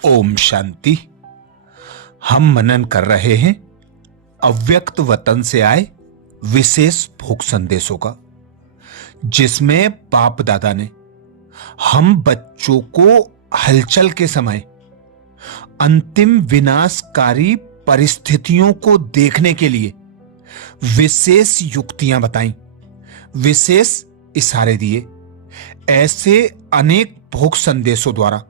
ओम शांति। हम मनन कर रहे हैं अव्यक्त वतन से आए विशेष भोग संदेशों का, जिसमें बाप दादा ने हम बच्चों को हलचल के समय अंतिम विनाशकारी परिस्थितियों को देखने के लिए विशेष युक्तियां बताई, विशेष इशारे दिए। ऐसे अनेक भोग संदेशों द्वारा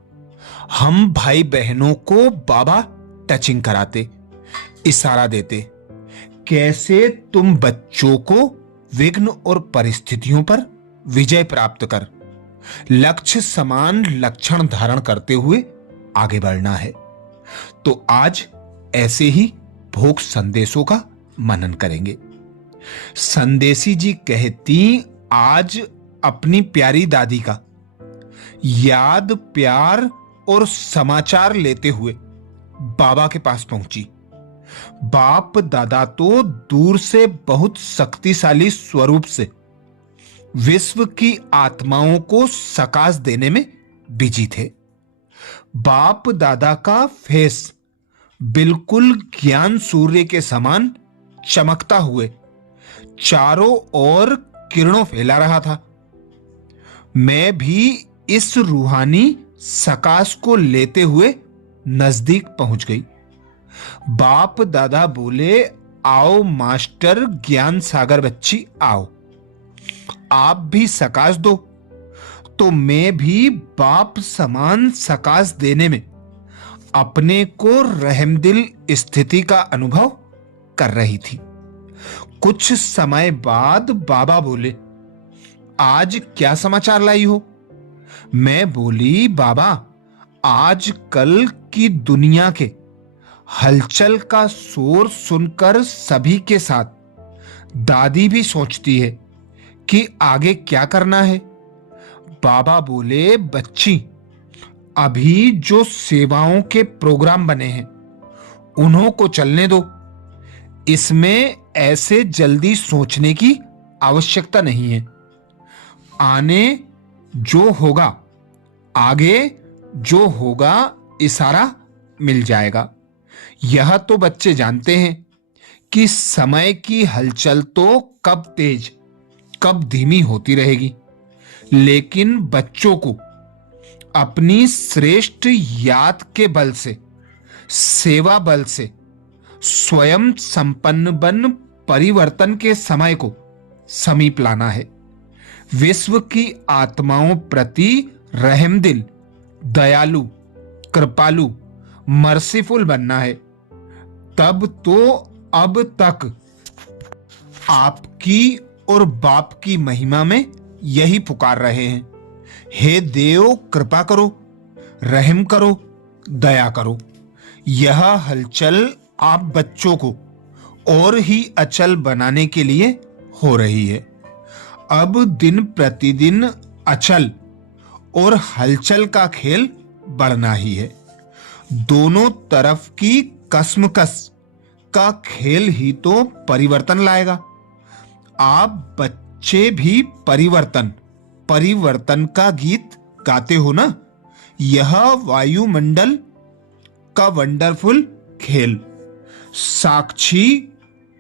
हम भाई बहनों को बाबा टचिंग कराते, इशारा देते, कैसे तुम बच्चों को विघ्न और परिस्थितियों पर विजय प्राप्त कर लक्ष्य समान लक्षण धारण करते हुए आगे बढ़ना है। तो आज ऐसे ही भोग संदेशों का मनन करेंगे। संदेशी जी कहती, आज अपनी प्यारी दादी का याद, प्यार और समाचार लेते हुए बाबा के पास पहुंची। बाप दादा तो दूर से बहुत शक्तिशाली स्वरूप से विश्व की आत्माओं को सकाश देने में बिजी थे। बाप दादा का फेस बिल्कुल ज्ञान सूर्य के समान चमकता हुए चारों ओर किरणों फैला रहा था। मैं भी इस रूहानी सकाश को लेते हुए नजदीक पहुंच गई। बाप दादा बोले, आओ मास्टर ज्ञान सागर बच्ची, आओ, आप भी सकाश दो। तो मैं भी बाप समान सकाश देने में अपने को रहमदिल स्थिति का अनुभव कर रही थी। कुछ समय बाद बाबा बोले, आज क्या समाचार लाई हो? मैं बोली, बाबा, आज कल की दुनिया के हलचल का शोर सुनकर सभी के साथ दादी भी सोचती है कि आगे क्या करना है। बाबा बोले, बच्ची, अभी जो सेवाओं के प्रोग्राम बने हैं उन्हों को चलने दो। इसमें ऐसे जल्दी सोचने की आवश्यकता नहीं है। आने जो होगा, आगे जो होगा, इशारा मिल जाएगा। यह तो बच्चे जानते हैं कि समय की हलचल तो कब तेज कब धीमी होती रहेगी, लेकिन बच्चों को अपनी श्रेष्ठ याद के बल से, सेवा बल से स्वयं संपन्न बन परिवर्तन के समय को समीप लाना है। विश्व की आत्माओं प्रति रहमदिल, दयालु, कृपालु, मर्सीफुल बनना है। तब तो अब तक आपकी और बाप की महिमा में यही पुकार रहे हैं, हे देव, कृपा करो, रहम करो, दया करो। यह हलचल आप बच्चों को और ही अचल बनाने के लिए हो रही है। अब दिन प्रतिदिन अचल और हलचल का खेल बढ़ना ही है। दोनों तरफ की कसमकस का खेल ही तो परिवर्तन लाएगा। आप बच्चे भी परिवर्तन का गीत गाते हो ना। यह वायुमंडल का वंडरफुल खेल साक्षी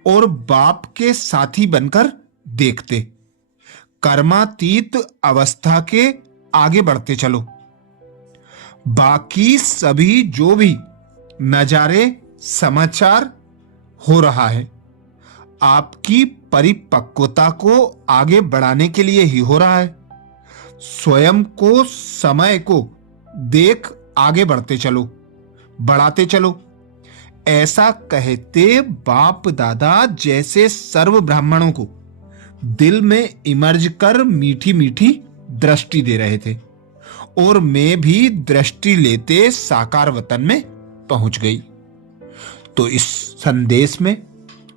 और बाप के साथी बनकर देखते, कर्मातीत अवस्था के आगे बढ़ते चलो। बाकी सभी जो भी नजारे समाचार हो रहा है, आपकी परिपक्वता को आगे बढ़ाने के लिए ही हो रहा है। स्वयं को, समय को देख आगे बढ़ते चलो, बढ़ाते चलो। ऐसा कहते बाप दादा जैसे सर्व ब्राह्मणों को दिल में इमर्ज कर मीठी मीठी दृष्टि दे रहे थे, और मैं भी दृष्टि लेते साकार वतन में पहुंच गई। तो इस संदेश में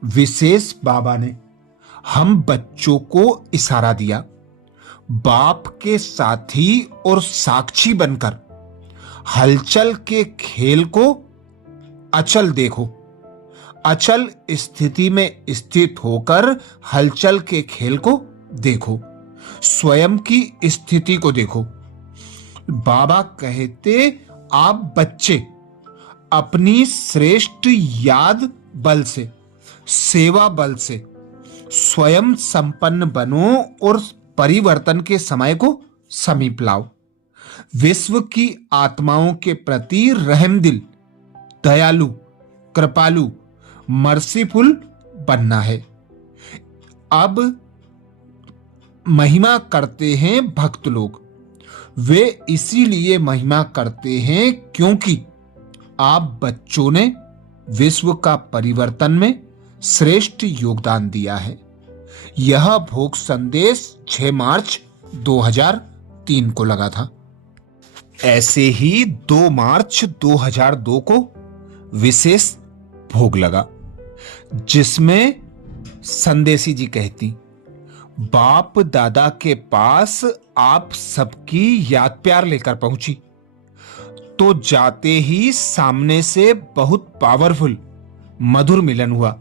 विशेष बाबा ने हम बच्चों को इशारा दिया, बाप के साथी और साक्षी बनकर हलचल के खेल को अचल देखो। अचल स्थिति में स्थित होकर हलचल के खेल को देखो, स्वयं की स्थिति को देखो। बाबा कहते, आप बच्चे अपनी श्रेष्ठ याद बल से, सेवा बल से स्वयं संपन्न बनो और परिवर्तन के समय को समीप लाओ। विश्व की आत्माओं के प्रति रहमदिल, दयालु, कृपालु, मर्सीफुल बनना है। अब महिमा करते हैं भक्त लोग। वे इसीलिए महिमा करते हैं क्योंकि आप बच्चों ने विश्व का परिवर्तन में श्रेष्ठ योगदान दिया है। यह भोग संदेश 6 मार्च 2003 को लगा था। ऐसे ही 2 मार्च 2002 को विशेष भोग लगा, जिसमें संदेशी जी कहती, बाप दादा के पास आप सबकी याद प्यार लेकर पहुंची तो जाते ही सामने से बहुत पावरफुल मधुर मिलन हुआ।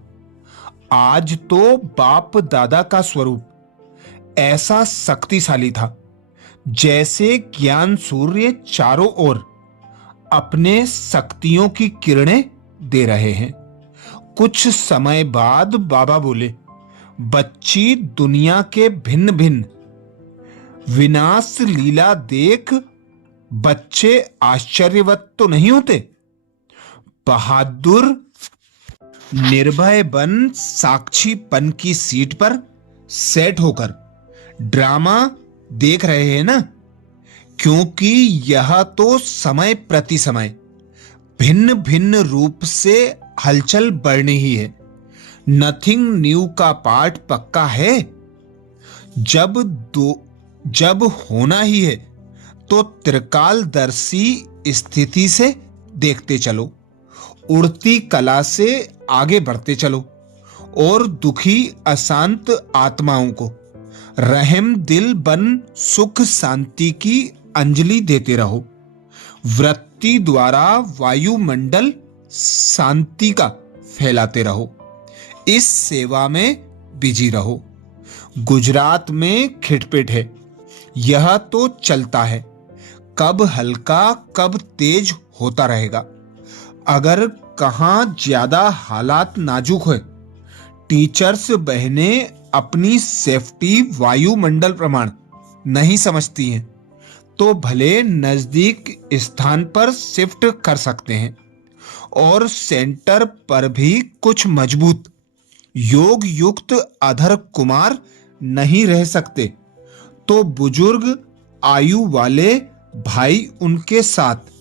आज तो बाप दादा का स्वरूप ऐसा शक्तिशाली था जैसे ज्ञान सूर्य चारों ओर अपने शक्तियों की किरणें दे रहे हैं। कुछ समय बाद बाबा बोले, बच्ची दुनिया के भिन्न भिन्न विनाश लीला देख बच्चे आश्चर्यवत तो नहीं होते। बहादुर निर्भय बन साक्षीपन की सीट पर सेट होकर ड्रामा देख रहे हैं ना, क्योंकि यह तो समय प्रति समय भिन्न भिन्न रूप से हलचल बढ़नी ही है। नथिंग न्यू का पाठ पक्का है। जब होना ही है तो त्रिकालदर्शी स्थिति से देखते चलो, उड़ती कला से आगे बढ़ते चलो और दुखी अशांत आत्माओं को रहम दिल बन सुख शांति की अंजलि देते रहो। वृत्ति द्वारा वायुमंडल शांति का फैलाते रहो। इस सेवा में बिजी रहो। गुजरात में खिटपिट है, यह तो चलता है, कब हल्का कब तेज होता रहेगा। अगर कहां ज्यादा हालात नाजुक है, टीचर्स बहनें अपनी सेफ्टी वायुमंडल प्रमाण नहीं समझती हैं तो भले नजदीक स्थान पर शिफ्ट कर सकते हैं और सेंटर पर भी कुछ मजबूत योग युक्त अधर कुमार नहीं रह सकते तो बुजुर्ग आयु वाले भाई उनके साथ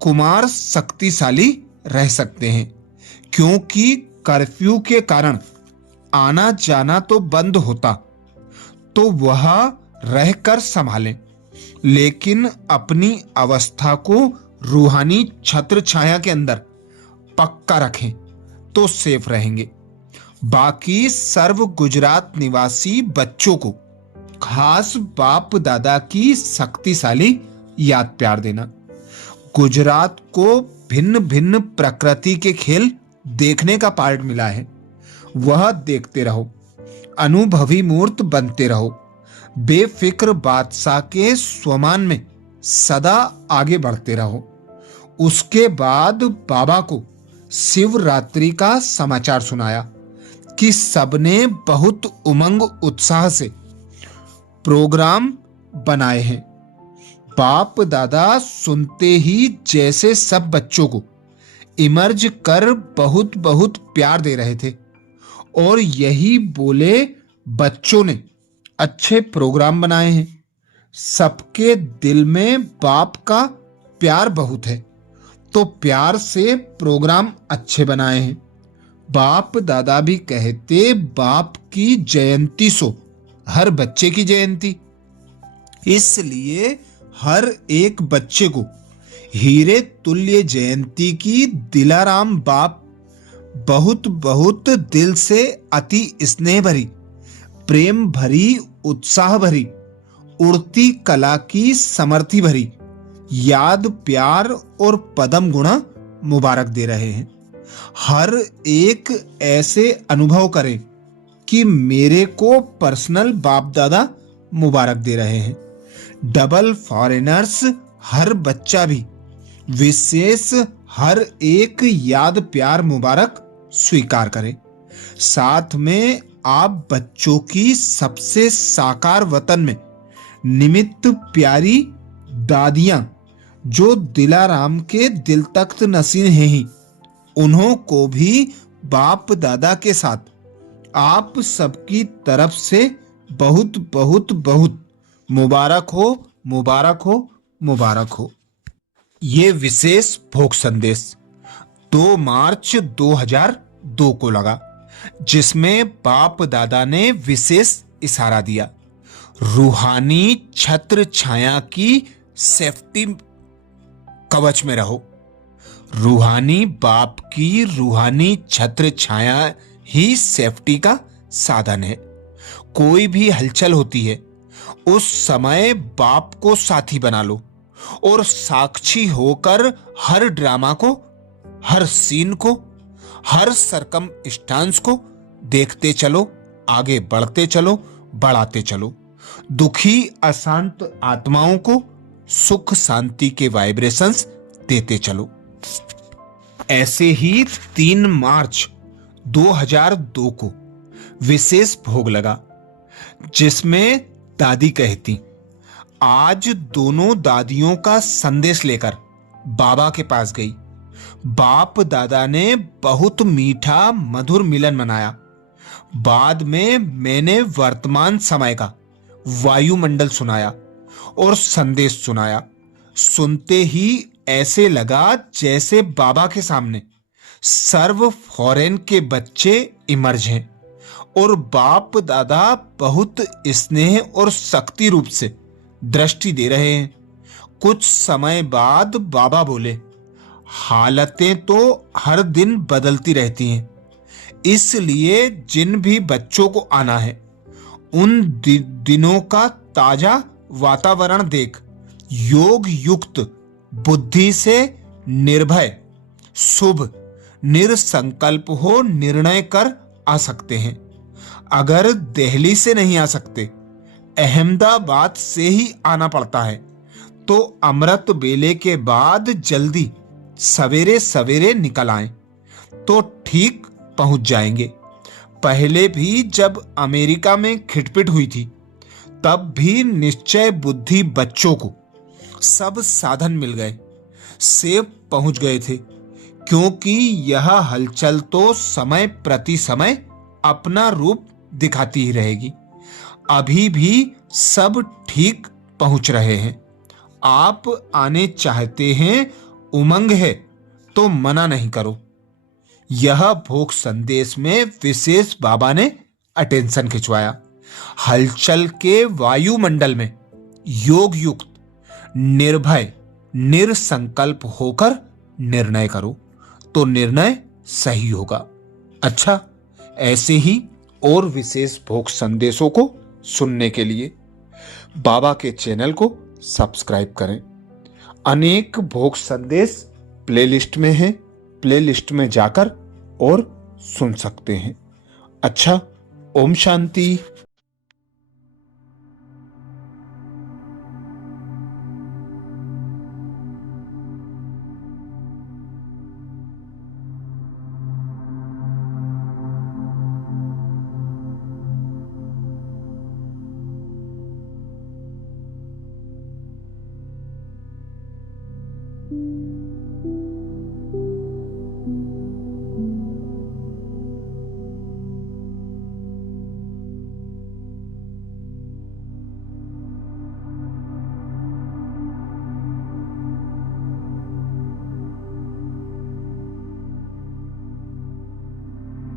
कुमार शक्तिशाली रह सकते हैं, क्योंकि कर्फ्यू के कारण आना जाना तो बंद होता तो वह रहकर संभालें, लेकिन अपनी अवस्था को रूहानी छत्र छाया के अंदर पक्का रखें तो सेफ रहेंगे। बाकी सर्व गुजरात निवासी बच्चों को खास बाप दादा की शक्तिशाली याद प्यार देना। गुजरात को भिन्न भिन्न प्रकृति के खेल देखने का पार्ट मिला है, वह देखते रहो। अनुभवी मूर्त बनते रहो। बेफिक्र बादशाह के स्वमान में सदा आगे बढ़ते रहो। उसके बाद बाबा को शिवरात्रि का समाचार सुनाया कि सबने बहुत उमंग उत्साह से प्रोग्राम बनाए हैं। बाप दादा सुनते ही जैसे सब बच्चों को इमर्ज कर बहुत बहुत प्यार दे रहे थे और यही बोले, बच्चों ने अच्छे प्रोग्राम बनाए हैं। सबके दिल में बाप का प्यार बहुत है तो प्यार से प्रोग्राम अच्छे बनाए हैं। बाप दादा भी कहते, बाप की जयंती सो हर बच्चे की जयंती, इसलिए हर एक बच्चे को हीरे तुल्य जयंती की दिलाराम बाप बहुत बहुत दिल से अति स्नेह भरी, प्रेम भरी, उत्साह भरी, उड़ती कला की समर्थी भरी याद प्यार और पदम गुणा मुबारक दे रहे हैं। हर एक ऐसे अनुभव करे कि मेरे को पर्सनल बाप दादा मुबारक दे रहे हैं। डबल फॉरेनर्स हर बच्चा भी विशेष हर एक याद प्यार मुबारक स्वीकार करें। साथ में आप बच्चों की सबसे साकार वतन में निमित्त प्यारी दादियां जो दिलाराम के दिल तख्त नसीन हैं ही, उन्हों को भी बाप दादा के साथ आप सबकी तरफ से बहुत बहुत बहुत मुबारक हो, मुबारक हो, मुबारक हो। ये विशेष भोग संदेश 2 मार्च 2002 को लगा, जिसमें बाप दादा ने विशेष इशारा दिया, रूहानी छत्र छाया की सेफ्टी कवच में रहो। रूहानी बाप की रूहानी छत्र छाया ही सेफ्टी का साधन है। कोई भी हलचल होती है, उस समय बाप को साथी बना लो और साक्षी होकर हर ड्रामा को, हर सीन को, हर सरकम स्टांस को देखते चलो, आगे बढ़ते चलो, बढ़ाते चलो। दुखी अशांत आत्माओं को सुख शांति के वाइब्रेशंस देते चलो। ऐसे ही 3 मार्च 2002 को विशेष भोग लगा, जिसमें दादी कहती, आज दोनों दादियों का संदेश लेकर बाबा के पास गई। बाप दादा ने बहुत मीठा मधुर मिलन मनाया। बाद में मैंने वर्तमान समय का वायुमंडल सुनाया और संदेश सुनाया। सुनते ही ऐसे लगा जैसे बाबा के सामने सर्व फॉरेन के बच्चे इमर्ज हैं और बाप दादा बहुत स्नेह और शक्ति रूप से दृष्टि दे रहे हैं। कुछ समय बाद बाबा बोले, हालतें तो हर दिन बदलती रहती हैं, इसलिए जिन भी बच्चों को आना है उन दिनों का ताजा वातावरण देख योग युक्त बुद्धि से निर्भय शुभ निरसंकल्प हो निर्णय कर आ सकते हैं। अगर दिल्ली से नहीं आ सकते, अहमदाबाद से ही आना पड़ता है, तो अमृत बेले के बाद जल्दी सवेरे सवेरे निकल आएं तो ठीक पहुंच जाएंगे। पहले भी जब अमेरिका में खिटपिट हुई थी, तब भी निश्चय बुद्धि बच्चों को सब साधन मिल गए, सेफ पहुंच गए थे, क्योंकि यह हलचल तो समय प्रति समय अपना रूप दिखाती ही रहेगी। अभी भी सब ठीक पहुंच रहे हैं। आप आने चाहते हैं, उमंग है तो मना नहीं करो। यह भोग संदेश में विशेष बाबा ने अटेंशन खिंचवाया। हलचल के वायुमंडल में योग युक्त निर्भय निरसंकल्प होकर निर्णय करो तो निर्णय सही होगा। अच्छा, ऐसे ही और विशेष भोग संदेशों को सुनने के लिए बाबा के चैनल को सब्सक्राइब करें। अनेक भोग संदेश प्लेलिस्ट में हैं, प्लेलिस्ट में जाकर और सुन सकते हैं। अच्छा, ओम शांति।